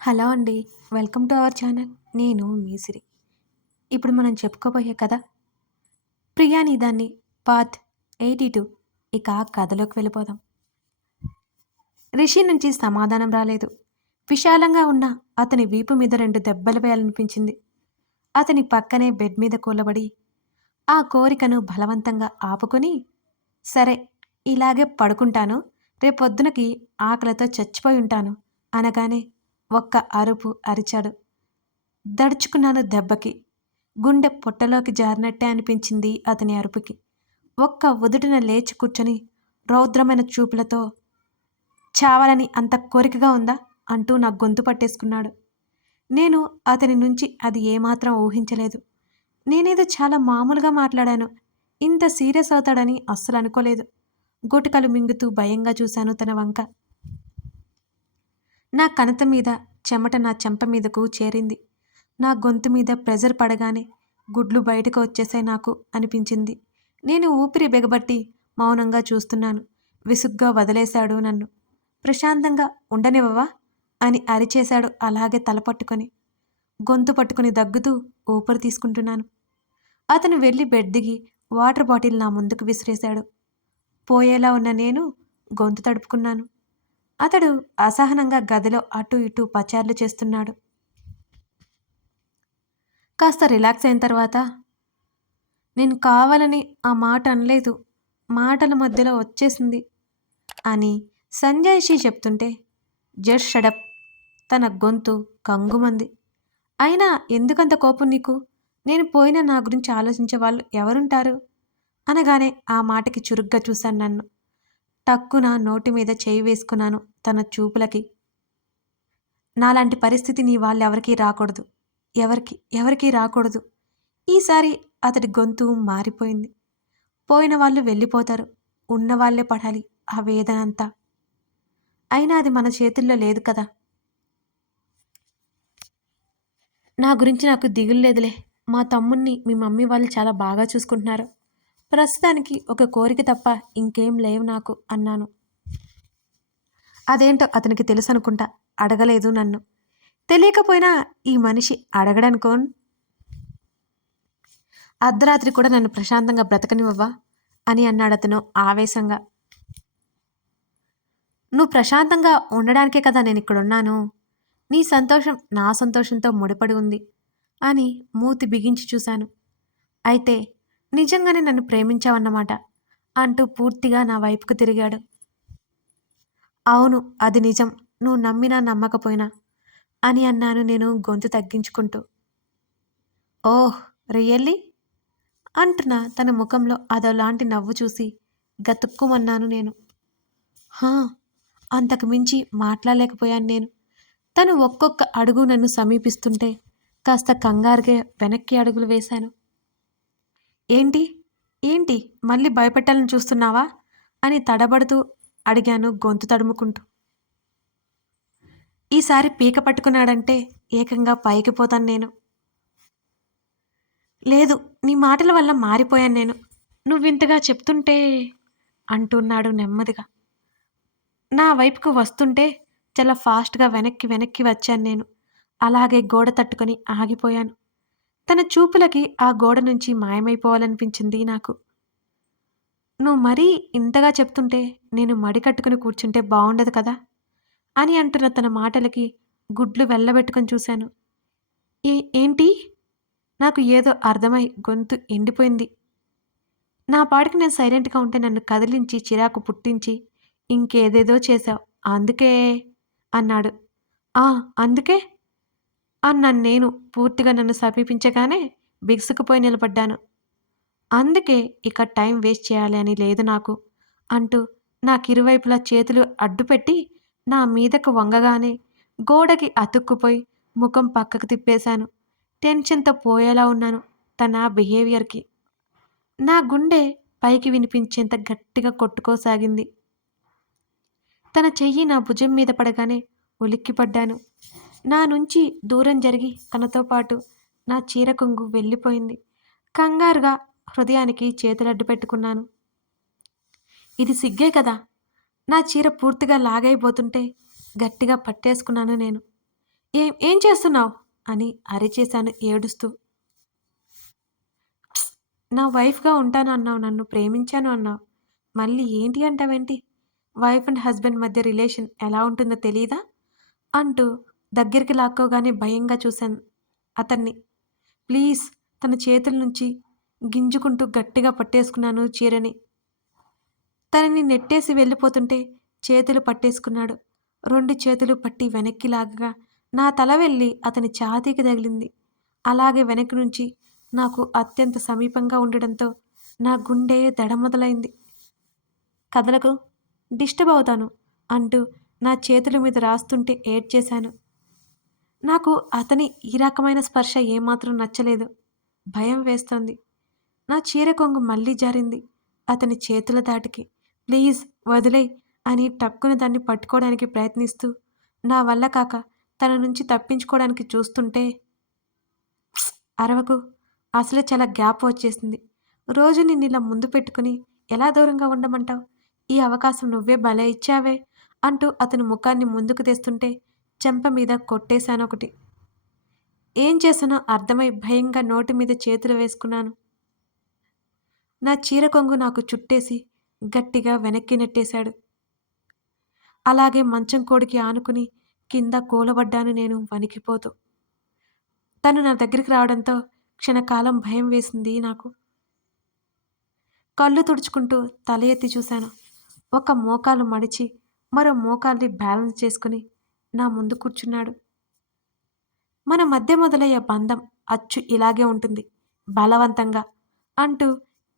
Hello అండి welcome to our channel. నేను మీసిరి. ఇప్పుడు మనం చెప్పుకోబోయే కథ ప్రియాని దాన్ని పార్ట్ ఎయిటీ టూ. ఇక కథలోకి వెళ్ళిపోదాం. రిషి నుంచి సమాధానం రాలేదు. విశాలంగా ఉన్న అతని వీపు మీద రెండు దెబ్బలు వేయాలనిపించింది. అతని పక్కనే బెడ్ మీద కూలబడి ఆ కోరికను బలవంతంగా ఆపుకొని సరే ఇలాగే పడుకుంటాను రేపొద్దునకి ఆకలితో చచ్చిపోయి ఉంటాను అనగానే ఒక్క అరుపు అరిచాడు. దడుచుకున్నాను దెబ్బకి. గుండె పొట్టలోకి జారినట్టే అనిపించింది అతని అరుపుకి. ఒక్క ఉదుటిన లేచి కూర్చొని రౌద్రమైన చూపులతో చావాలని అంత కోరికగా ఉందా? అంటూ నా గొంతు పట్టేసుకున్నాడు. నేను అతని నుంచి అది ఏమాత్రం ఊహించలేదు. నేనేదో చాలా మామూలుగా మాట్లాడాను. ఇంత సీరియస్ అవుతాడని అస్సలు అనుకోలేదు. గుటకలు మింగుతూ భయంగా చూశాను తన వంక. నా కణత మీద చెమట నా చెంప మీదకు చేరింది. నా గొంతు మీద ప్రెజర్ పడగానే గుడ్లు బయటకు వచ్చేసాయి నాకు అనిపించింది. నేను ఊపిరి బిగబట్టి మౌనంగా చూస్తున్నాను. విసుగ్గా వదిలేశాడు నన్ను. ప్రశాంతంగా ఉండనివ్వవా? అని అరిచేశాడు అలాగే తల పట్టుకొని. గొంతు పట్టుకుని దగ్గుతూ ఊపిరి తీసుకుంటున్నాను. అతను వెళ్ళి బెడ్ దిగి వాటర్ బాటిల్ నా ముందుకు విసిరేశాడు. పోయేలా ఉన్న నేను గొంతు తడుపుకున్నాను. అతడు అసహనంగా గదిలో అటు ఇటు పచార్లు చేస్తున్నాడు. కాస్త రిలాక్స్ అయిన తర్వాత నేను కావాలని ఆ మాట అనలేదు. మాటల మధ్యలో వచ్చేసింది అని సంజయ్షి చెప్తుంటే జడ్ షడప్ తన గొంతు కంగుమంది. అయినా ఎందుకంత కోపం నీకు? నేను పోయినా నా గురించి ఆలోచించే వాళ్ళు ఎవరుంటారు? అనగానే ఆ మాటకి చురుగ్గా చూశాను నన్ను. టక్కున నోటి మీద చేయి వేసుకున్నాను. తన చూపులకి. నాలాంటి పరిస్థితి నీ వాళ్ళెవరికీ రాకూడదు. ఎవరికి ఎవరికీ రాకూడదు. ఈసారి అతడి గొంతు మారిపోయింది. పోయిన వాళ్ళు వెళ్ళిపోతారు. ఉన్నవాళ్ళే పడాలి ఆ వేదనంతా అయినా అది మన చేతుల్లో లేదు కదా. నా గురించి నాకు దిగులు లేదులే. మా తమ్ముణ్ణి మీ మమ్మీ వాళ్ళు చాలా బాగా చూసుకుంటున్నారు. ప్రస్తుతానికి ఒక కోరిక తప్ప ఇంకేం లేవు నాకు అన్నాను. అదేంటో అతనికి తెలుసు అనుకుంటా అడగలేదు నన్ను. తెలియకపోయినా ఈ మనిషి అడగడనుకోన్ అర్ధరాత్రి కూడా నన్ను ప్రశాంతంగా బ్రతకనివ్వవా? అని అన్నాడు అతను ఆవేశంగా. నువ్వు ప్రశాంతంగా ఉండడానికే కదా నేను ఇక్కడున్నాను. నీ సంతోషం నా సంతోషంతో ముడిపడి ఉంది అని మూతి బిగించి చూశాను. అయితే నిజంగానే నన్ను ప్రేమించావన్నమాట అంటూ పూర్తిగా నా వైపుకు తిరిగాడు. అవును అది నిజం. నువ్వు నమ్మినా నమ్మకపోయినా అని అన్నాను నేను గొంతు తగ్గించుకుంటూ. Oh really? అంటున్న తన ముఖంలో అదోలాంటి నవ్వు చూసి గతుక్కుమన్నాను నేను. హా అంతకు మించి మాట్లాడలేకపోయాను నేను. తను ఒక్కొక్క అడుగు నన్ను సమీపిస్తుంటే కాస్త కంగారుగా వెనక్కి అడుగులు వేశాను. ఏంటి? ఏంటి? మళ్ళీ భయపెట్టాలని చూస్తున్నావా? అని తడబడుతూ అడిగాను గొంతు తడుముకుంటూ. ఈసారి పీక పట్టుకున్నాడంటే ఏకంగా పైకి పోతాను నేను. లేదు నీ మాటల వల్ల మారిపోయాను నేను. నువ్వింతగా చెప్తుంటే అంటున్నాడు నెమ్మదిగా. నా వైపుకు వస్తుంటే చాలా ఫాస్ట్గా వెనక్కి వెనక్కి వచ్చాను నేను. అలాగే గోడ తట్టుకొని ఆగిపోయాను. తన చూపులకి ఆ గోడ నుంచి మాయమైపోవాలనిపించింది నాకు. నువ్వు మరీ ఇంతగా చెప్తుంటే నేను మడికట్టుకుని కూర్చుంటే బాగుండదు కదా? అని అంటున్న తన మాటలకి గుడ్లు వెళ్ళబెట్టుకొని చూశాను. ఏ ఏంటి? నాకు ఏదో అర్థమై గొంతు ఎండిపోయింది. నా పాడికి నేను సైలెంట్గా ఉంటే నన్ను కదిలించి చిరాకు పుట్టించి ఇంకేదేదో చేశావు. అందుకే? అన్నాడు. ఆ అందుకే? అన్నాను నేను పూర్తిగా నన్ను సమీపించగానే బిగుసుకుపోయి నిలబడ్డాను. అందుకే ఇక టైం వేస్ట్ చేయాలి అని లేదు నాకు అంటూ నాకు ఇరువైపులా చేతులు అడ్డుపెట్టి నా మీదకు వంగగానే గోడకి అతుక్కుపోయి ముఖం పక్కకు తిప్పేశాను. టెన్షన్తో పోయేలా ఉన్నాను తన బిహేవియర్కి. నా గుండె పైకి వినిపించేంత గట్టిగా కొట్టుకోసాగింది. తన చెయ్యి నా భుజం మీద పడగానే ఉలిక్కిపడ్డాను. నా నుంచి దూరం జరిగి తనతో పాటు నా చీర కొంగు వెళ్ళిపోయింది. కంగారుగా హృదయానికి చేతులడ్డు పెట్టుకున్నాను. ఇది సిగ్గే కదా? నా చీర పూర్తిగా లాగైపోతుంటే గట్టిగా పట్టేసుకున్నాను నేను. ఏం ఏం చేస్తున్నావు? అని అరిచేశాను ఏడుస్తూ. నా వైఫ్గా ఉంటాను అన్నావు నన్ను ప్రేమించాను అన్నావు. మళ్ళీ ఏంటి అంటావేంటి? వైఫ్ అండ్ హస్బెండ్ మధ్య రిలేషన్ ఎలా ఉంటుందో తెలియదా అంటూ దగ్గరికి లాక్కోగానే భయంగా చూశాను అతన్ని. ప్లీజ్ తన చేతుల నుంచి గింజుకుంటూ గట్టిగా పట్టేసుకున్నాను చీరని. తనని నెట్టేసి వెళ్ళిపోతుంటే చేతులు పట్టేసుకున్నాడు. రెండు చేతులు పట్టి వెనక్కి లాగగా నా తల వెళ్ళి అతని ఛాతీకి తగిలింది. అలాగే వెనక్కి నుంచి నాకు అత్యంత సమీపంగా ఉండడంతో నా గుండె దడ మొదలైంది కథలకు డిస్టర్బ్ అవుతాను అంటూ నా చేతుల మీద రాస్తుంటే ఏడ్ చేశాను నాకు అతని ఈ రకమైన స్పర్శ ఏమాత్రం నచ్చలేదు. భయం వేస్తోంది. నా చీర కొంగు మళ్ళీ జారింది. అతని చేతుల దాటికి ప్లీజ్ వదిలే అని టక్కున దాన్ని పట్టుకోవడానికి ప్రయత్నిస్తూ నా వల్ల కాక తన నుంచి తప్పించుకోవడానికి చూస్తుంటే అరవకు అసలే చాలా గ్యాప్ వచ్చేసింది. రోజు నిన్ను ఇలా ముందు పెట్టుకుని ఎలా దూరంగా ఉండమంటావు? ఈ అవకాశం నువ్వే భలే ఇచ్చావే అంటూ అతని ముఖాన్ని ముందుకు తెస్తుంటే చెంప మీద కొట్టేశాను ఒకటి ఏం చేశానో అర్థమై భయంగా నోటి మీద చేతులు వేసుకున్నాను. నా చీర కొంగు నాకు చుట్టేసి గట్టిగా వెనక్కి నెట్టేశాడు. అలాగే మంచం కోడికి ఆనుకుని కింద కూలబడ్డాను నేను వణికిపోతూ. తను నా దగ్గరికి రావడంతో క్షణకాలం భయం వేసింది నాకు. కళ్ళు తుడుచుకుంటూ తల ఎత్తి చూశాను. ఒక మోకాలు మడిచి మరో మోకాల్ని బ్యాలెన్స్ చేసుకుని నా ముందు కూర్చున్నాడు. మన మధ్య మొదలయ్యే బంధం అచ్చు ఇలాగే ఉంటుంది. బలవంతంగా అంటూ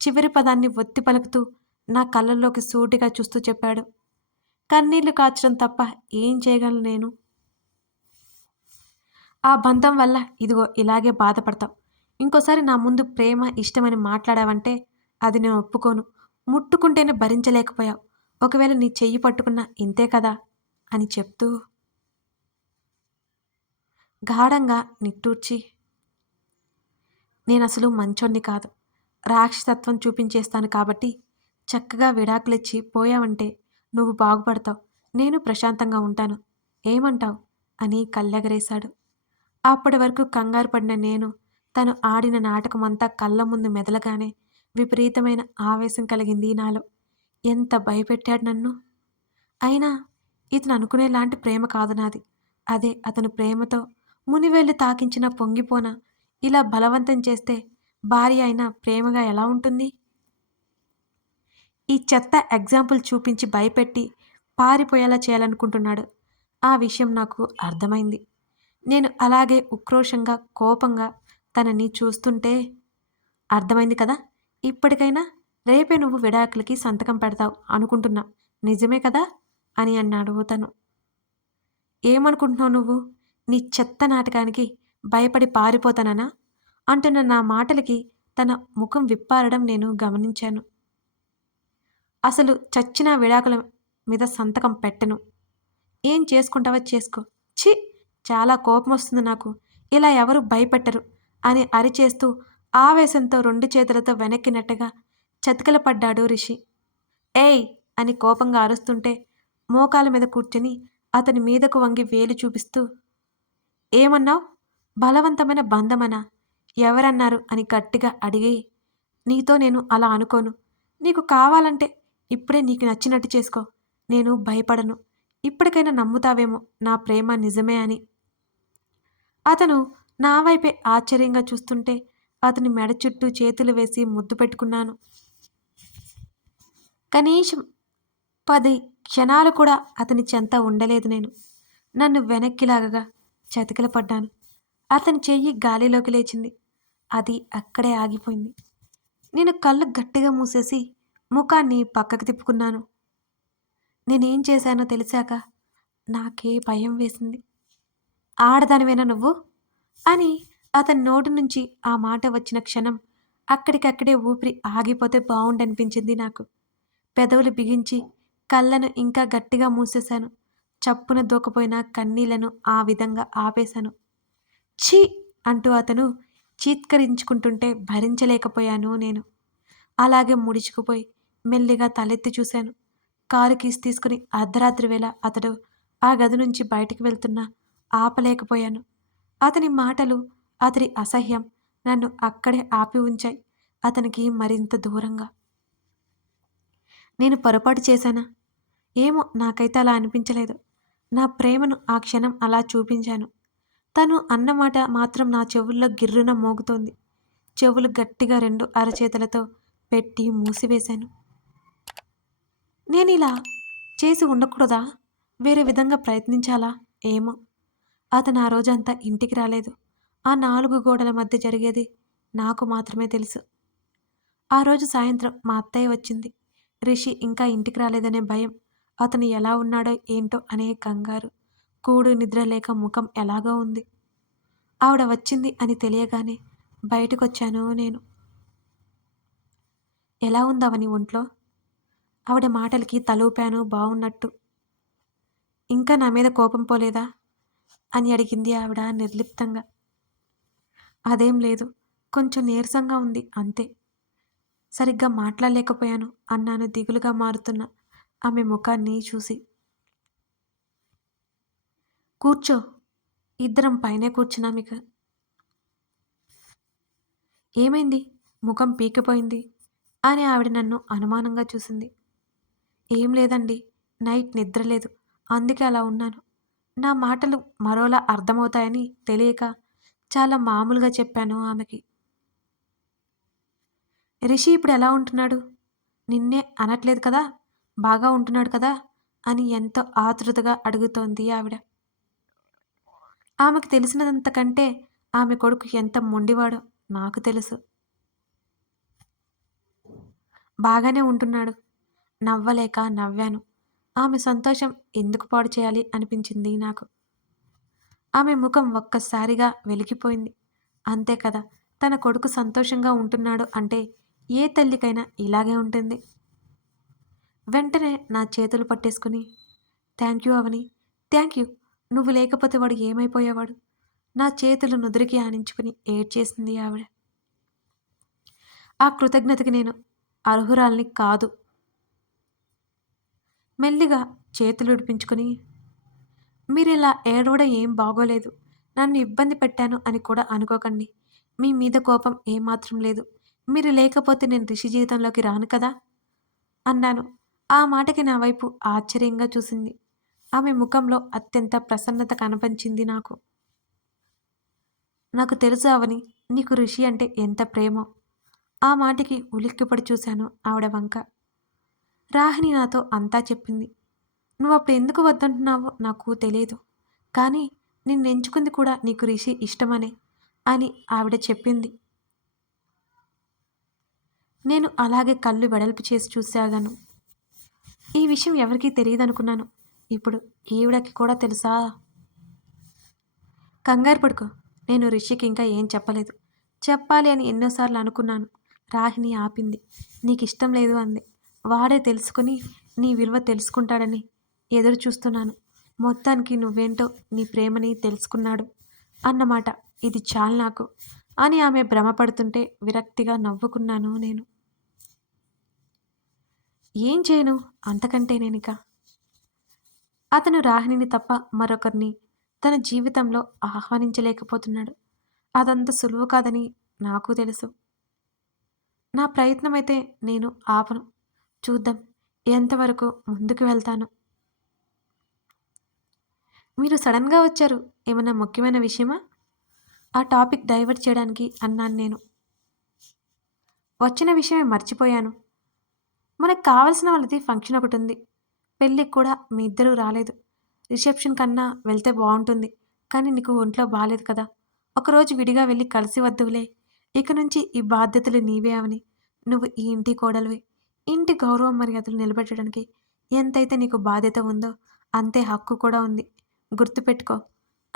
చివరి పదాన్ని ఒత్తి పలుకుతూ నా కళ్ళల్లోకి సూటిగా చూస్తూ చెప్పాడు. కన్నీళ్ళు కాచడం తప్ప ఏం చేయగలను నేను? ఆ బంధం వల్ల ఇదిగో ఇలాగే బాధపడతావు ఇంకోసారి నా ముందు ప్రేమ ఇష్టమని మాట్లాడావంటే అది నేను ఒప్పుకోను. ముట్టుకుంటేనే భరించలేకపోయావు. ఒకవేళ నీ చెయ్యి పట్టుకున్నా ఇంతే కదా అని చెప్తూ గాఢంగా నిట్టూర్చి నేను అసలు మంచోన్ని కాదు. రాక్షసత్వం చూపించేస్తాను కాబట్టి చక్కగా విడాకులిచ్చి పోయావంటే నువ్వు బాగుపడతావు. నేను ప్రశాంతంగా ఉంటాను. ఏమంటావు? అని కళ్ళెగరేశాడు. అప్పటి వరకు కంగారు పడిన నేను తను ఆడిన నాటకమంతా కళ్ళ ముందు మెదలగానే విపరీతమైన ఆవేశం కలిగింది నాలో. ఎంత భయపెట్టాడు నన్ను? అయినా ఇతను అనుకునేలాంటి ప్రేమ కాదు నాది. అదే అతను ప్రేమతో మునివేళ్ళు తాకించిన పొంగిపోన ఇలా బలవంతం చేస్తే భార్య అయినా ప్రేమగా ఎలా ఉంటుంది? ఈ చెత్త ఎగ్జాంపుల్ చూపించి భయపెట్టి పారిపోయేలా చేయాలనుకుంటున్నాడు. ఆ విషయం నాకు అర్థమైంది. నేను అలాగే ఉక్రోషంగా కోపంగా తనని చూస్తుంటే అర్థమైంది కదా? ఇప్పటికైనా రేపే నువ్వు విడాకులకి సంతకం పెడతావు అనుకుంటున్నా. నిజమే కదా? అని అన్నాడు తను. ఏమనుకుంటున్నావు నువ్వు? నీ చెత్త నాటకానికి భయపడి పారిపోతాననా? అంటున్న నా మాటలకి తన ముఖం విప్పారడం నేను గమనించాను. అసలు చచ్చిన విడాకుల మీద సంతకం పెట్టను. ఏం చేసుకుంటావో చేసుకో. ఛీ! చాలా కోపం వస్తుంది నాకు. ఇలా ఎవరు భయపెట్టరు అని అరిచేస్తూ ఆవేశంతో రెండు చేతులతో వెనక్కినట్టుగా చతికిల పడ్డాడు రిషి. ఏయ్! అని కోపంగా అరుస్తుంటే మోకాల మీద కూర్చుని అతని మీదకు వంగి వేలు చూపిస్తూ ఏమన్నావు? బలవంతమైన బంధమనా? ఎవరన్నారు అని గట్టిగా అడిగి నీతో నేను అలా అనుకోను. నీకు కావాలంటే ఇప్పుడే నీకు నచ్చినట్టు చేసుకో. నేను భయపడను. ఇప్పటికైనా నమ్ముతావేమో నా ప్రేమ నిజమే అని. అతను నా వైపే ఆశ్చర్యంగా చూస్తుంటే అతని మెడ చుట్టూ చేతులు వేసి ముద్దు పెట్టుకున్నాను. కనీసం పది క్షణాలు కూడా అతని చెంత ఉండలేదు నేను. నన్ను వెనక్కి లాగగా చతికిల పడ్డాను అతని చెయ్యి గాలిలోకి లేచింది. అది అక్కడే ఆగిపోయింది. నేను కళ్ళు గట్టిగా మూసేసి ముఖాన్ని పక్కకు తిప్పుకున్నాను. నేనేం చేశానో తెలిసాక నాకే భయం వేసింది. ఆడదానివేనా నువ్వు? అని అతని నోటి నుంచి ఆ మాట వచ్చిన క్షణం అక్కడికక్కడే ఊపిరి ఆగిపోతే బాగుండనిపించింది నాకు. పెదవులు బిగించి కళ్ళను ఇంకా గట్టిగా మూసేశాను. చప్పున దూకపోయిన కన్నీళ్ళను ఆ విధంగా ఆపేశాను. ఛీ! అంటూ అతను చీత్కరించుకుంటుంటే భరించలేకపోయాను నేను. అలాగే ముడుచుకుపోయి మెల్లిగా తలెత్తి చూశాను. కారు కీస్ తీసుకుని అర్ధరాత్రి వేళ అతడు ఆ గది నుంచి బయటికి వెళ్తున్నా ఆపలేకపోయాను. అతని మాటలు అతడి అసహ్యం నన్ను అక్కడే ఆపి ఉంచాయి అతనికి మరింత దూరంగా. నేను పొరపాటు చేశానా? ఏమో నాకైతే అలా అనిపించలేదు. నా ప్రేమను ఆ క్షణం అలా చూపించాను. తను అన్నమాట మాత్రం నా చెవుల్లో గిర్రున మోగుతోంది. చెవులు గట్టిగా రెండు అరచేతులతో పెట్టి మూసివేశాను. నేను ఇలా చేసి ఉండకూడదా? వేరే విధంగా ప్రయత్నించాలా? ఏమో. అతను ఆ రోజంతా ఇంటికి రాలేదు. ఆ నాలుగు గోడల మధ్య జరిగేది నాకు మాత్రమే తెలుసు. ఆ రోజు సాయంత్రం మా అత్తయ్య వచ్చింది. రిషి ఇంకా ఇంటికి రాలేదనే భయం అతను ఎలా ఉన్నాడో ఏంటో అనే కంగారు. కూడు నిద్ర లేక ముఖం ఎలాగో ఉంది. ఆవిడ వచ్చింది అని తెలియగానే బయటకొచ్చాను నేను. ఎలా ఉందవని ఒంట్లో? ఆవిడ మాటలకి తలూపాను బాగున్నట్టు ఇంకా నా మీద కోపం పోలేదా? అని అడిగింది ఆవిడ నిర్లిప్తంగా. అదేం లేదు కొంచెం నీరసంగా ఉంది అంతే. సరిగ్గా మాట్లాడలేకపోయాను అన్నాను దిగులుగా మారుతున్న ఆమె ముఖాన్ని చూసి. కూర్చో. ఇద్దరం పైనే కూర్చున్నా మీకు ఏమైంది? ముఖం పీకిపోయింది అని ఆవిడ నన్ను అనుమానంగా చూసింది. ఏం లేదండి నైట్ నిద్రలేదు అందుకే అలా ఉన్నాను. నా మాటలు మరోలా అర్థమవుతాయని తెలియక చాలా మామూలుగా చెప్పాను ఆమెకి. రిషి ఇప్పుడు ఎలా ఉంటున్నాడు? నిన్నే అనట్లేదు కదా బాగా ఉంటున్నాడు కదా అని ఎంతో ఆతృతగా అడుగుతోంది ఆవిడ. ఆమెకు తెలిసినంతకంటే ఆమె కొడుకు ఎంత మొండివాడో నాకు తెలుసు. బాగానే ఉంటున్నాడు. నవ్వలేక నవ్వాను. ఆమె సంతోషం ఎందుకు పాడు చేయాలి అనిపించింది నాకు. ఆమె ముఖం ఒక్కసారిగా వెలిగిపోయింది. అంతే కదా తన కొడుకు సంతోషంగా ఉంటున్నాడు అంటే ఏ తల్లికైనా ఇలాగే ఉంటుంది. వెంటనే నా చేతులు పట్టేసుకుని thank you Avani. Thank you. నువ్వు లేకపోతే వాడు ఏమైపోయేవాడు? నా చేతులు నుదురికి ఆనించుకుని ఏడ్చేసింది ఆవిడ. ఆ కృతజ్ఞతకి నేను అర్హురాల్ని కాదు. మెల్లిగా చేతులు ఉడిపించుకుని మీరు ఇలా ఏడవడం ఏం బాగోలేదు. నన్ను ఇబ్బంది పెట్టాను అని కూడా అనుకోకండి. మీ మీద కోపం ఏమాత్రం లేదు. మీరు లేకపోతే నేను రిషి జీవితంలోకి రాను కదా? అన్నాను. ఆ మాటకి నా వైపు ఆశ్చర్యంగా చూసింది. ఆమె ముఖంలో అత్యంత ప్రసన్నత కనపంచింది నాకు. నాకు తెలుసు అవని నీకు ఋషి అంటే ఎంత ప్రేమో. ఆ మాటకి ఉలిక్కిపడి చూశాను ఆవిడ వంక. రాహిణి నాతో అంతా చెప్పింది. నువ్వు అప్పుడు ఎందుకు వద్దంటున్నావో నాకు తెలియదు. కానీ నిన్ను ఎంచుకుంది కూడా నీకు రిషి ఇష్టమనే అని ఆవిడ చెప్పింది. నేను అలాగే కళ్ళు వెడల్పు చేసి చూసాగాను ఈ విషయం ఎవరికీ తెలియదు అనుకున్నాను ఇప్పుడు ఈవిడకి కూడా తెలుసా? కంగారు పడుకో. నేను రిషికి ఇంకా ఏం చెప్పలేదు. చెప్పాలి అని ఎన్నోసార్లు అనుకున్నాను. రాహిణి ఆపింది. నీకు ఇష్టం లేదు అంది. వాడే తెలుసుకుని నీ విలువ తెలుసుకుంటాడని ఎదురు చూస్తున్నాను. మొత్తానికి నువ్వేంటో నీ ప్రేమని తెలుసుకున్నాడు అన్నమాట. ఇది చాలు నాకు అని ఆమె భ్రమపడుతుంటే విరక్తిగా నవ్వుకున్నాను నేను. ఏం చేయను? అంతకంటే నేనిక అతను రాహిణిని తప్ప మరొకరిని తన జీవితంలో ఆహ్వానించలేకపోతున్నాడు. అదంత సులువు కాదని నాకు తెలుసు. నా ప్రయత్నం అయితే నేను ఆపను. చూద్దాం ఎంతవరకు ముందుకు వెళ్తాను. మీరు సడన్గా వచ్చారు ఏమైనా ముఖ్యమైన విషయమా? ఆ టాపిక్ డైవర్ట్ చేయడానికి అన్నాను నేను. వచ్చిన విషయమే మర్చిపోయాను. మనకు కావాల్సిన వాళ్ళది ఫంక్షన్ ఒకటి ఉంది. పెళ్ళికి కూడా మీ ఇద్దరూ రాలేదు. రిసెప్షన్ కన్నా వెళ్తే బాగుంటుంది. కానీ నీకు ఒంట్లో బాగాలేదు కదా. ఒకరోజు విడిగా వెళ్ళి కలిసి వద్దువులే. ఇక నుంచి ఈ బాధ్యతలు నీవే అవని. నువ్వు ఈ ఇంటి కోడలివి. ఇంటి గౌరవ మర్యాదలు నిలబెట్టడానికి ఎంతైతే నీకు బాధ్యత ఉందో అంతే హక్కు కూడా ఉంది. గుర్తుపెట్టుకో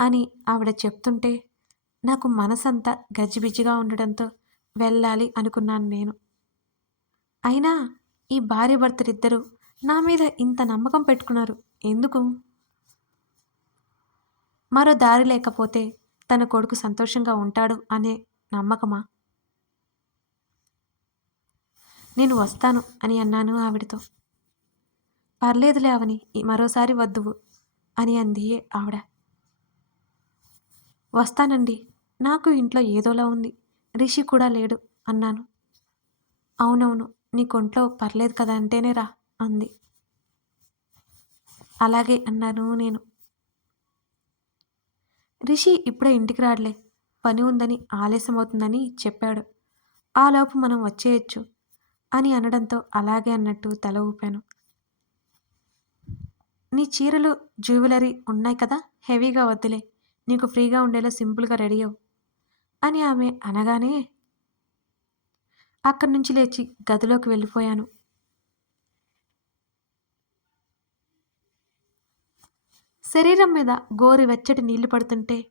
అని ఆవిడ చెప్తుంటే నాకు మనసంతా గజిబిజిగా ఉండడంతో వెళ్ళాలి అనుకున్నాను నేను. అయినా ఈ భార్య భర్తలిద్దరూ నా మీద ఇంత నమ్మకం పెట్టుకున్నారు. ఎందుకు? మరో దారి లేకపోతే తన కొడుకు సంతోషంగా ఉంటాడు అనే నమ్మకమా? నేను వస్తాను అని అన్నాను ఆవిడతో. పర్లేదులే అవని ఈ మరోసారి వద్దువు అని అంది ఆవిడ. వస్తానండి నాకు ఇంట్లో ఏదోలా ఉంది రిషి కూడా లేడు అన్నాను. అవునవును నీ కొంట్లో పర్లేదు కదా అంటేనే రా. అంది. అలాగే అన్నాను నేను. రిషి ఇప్పుడే ఇంటికి రాడలే. పని ఉందని ఆలస్యం అవుతుందని చెప్పాడు ఆలోపు మనం వచ్చేయచ్చు అని అనడంతో అలాగే అన్నట్టు తల ఊపాను. నీ చీరలు జ్యువెలరీ ఉన్నాయి కదా? హెవీగా వద్దులే. నీకు ఫ్రీగా ఉండేలా సింపుల్గా రెడీ అవ్వు అని ఆమె అనగానే అక్కడి నుంచి లేచి గదిలోకి వెళ్ళిపోయాను. శరీరం మీద గోరి వెచ్చటి నీళ్ళు పడుతుంటే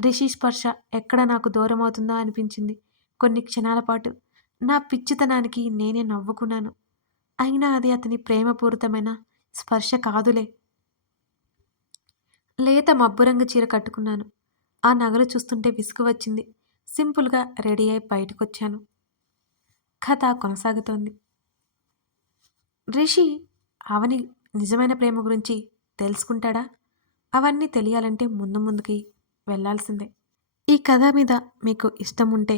రిషి స్పర్శ ఎక్కడ నాకు దూరం అవుతుందో అనిపించింది. కొన్ని క్షణాల పాటు నా పిచ్చితనానికి నేనే నవ్వుకున్నాను. అయినా అది అతని ప్రేమపూరితమైన స్పర్శ కాదులే. లేత మబ్బురంగు చీర కట్టుకున్నాను. ఆ నగలు చూస్తుంటే విసుగు వచ్చింది. సింపుల్గా రెడీ అయి బయటకొచ్చాను. కథ కొనసాగుతోంది. రిషి అవని నిజమైన ప్రేమ గురించి తెలుసుకుంటాడా? అవన్నీ తెలియాలంటే ముందు ముందుకి వెళ్ళాల్సిందే. ఈ కథ మీద మీకు ఇష్టం ఉంటే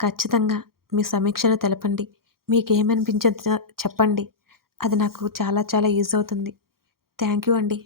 ఖచ్చితంగా మీ సమీక్షను తెలపండి. మీకేమనిపించిందో చెప్పండి. అది నాకు చాలా చాలా యూజ్ అవుతుంది. థ్యాంక్ యూ అండి.